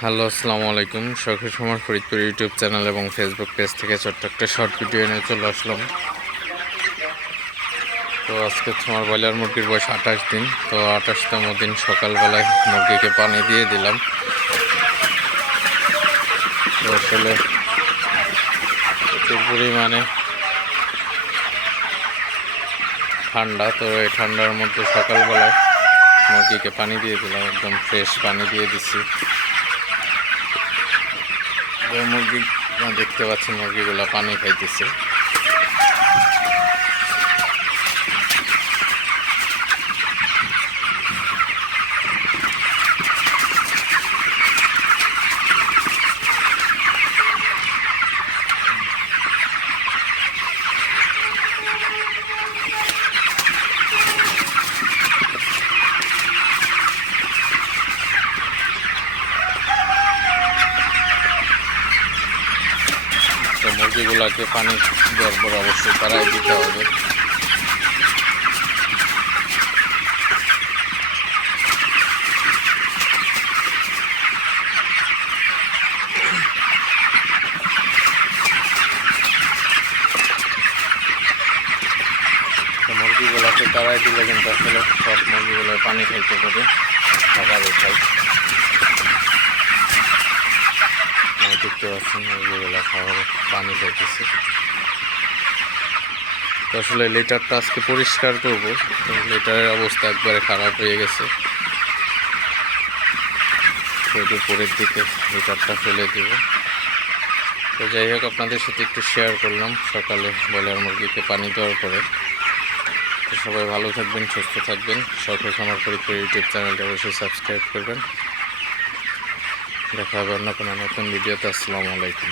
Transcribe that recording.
Hello, আসসালামু আলাইকুম। শখের সময় ফরিদপুর ইউটিউব চ্যানেল এবং ফেসবুক পেজ থেকে ছোট্ট একটা শর্ট ভিডিও নিয়ে চলে আসলাম। তো আজকে তোমার ব্রয়লার মুরগির বয়স আঠাশ দিন। তো আঠাশতম দিন সকালবেলায় মুরগিকে পানি দিয়ে দিলাম। তো আসলে পরিমাণে ঠান্ডা। তো এই ঠান্ডার মধ্যে সকালবেলায় মুরগিকে পানি দিয়ে দিলাম। একদম ফ্রেশ পানি দিয়ে দিছি। মুরগি দেখতে পাচ্ছি মুরগিগুলো পানি খাইতেছে। মুরগিগুলাকে পানি দেওয়ার পর অবশ্যই তারাই দিতে হবে। মুরগিগুলাকে তারাই দিলে কিন্তু আসলে সব মুরগিগুলো পানি খাইতে পারে খাবার খাই দেখতে পাচ্ছেন মুরগিগুলা খাবার পানি খাইতেছে। তো আসলে লেটারটা আজকে পরিষ্কার করব। লিটারের অবস্থা একবারে খারাপ হয়ে গেছে। পরের দিকে লিটারটা ফেলে দেব। তো যাই হোক, আপনাদের সাথে একটু শেয়ার করলাম। সকালে ব্রয়লার মুরগিকে পানি দেওয়ার পরে। তো সবাই ভালো থাকবেন, সুস্থ থাকবেন। শখে খামার ফরিদপুর ইউটিউব চ্যানেলটা অবশ্যই সাবস্ক্রাইব করবেন। দেখা হবে অন্য কোনো নতুন ভিডিওতে। আসসালামু আলাইকুম।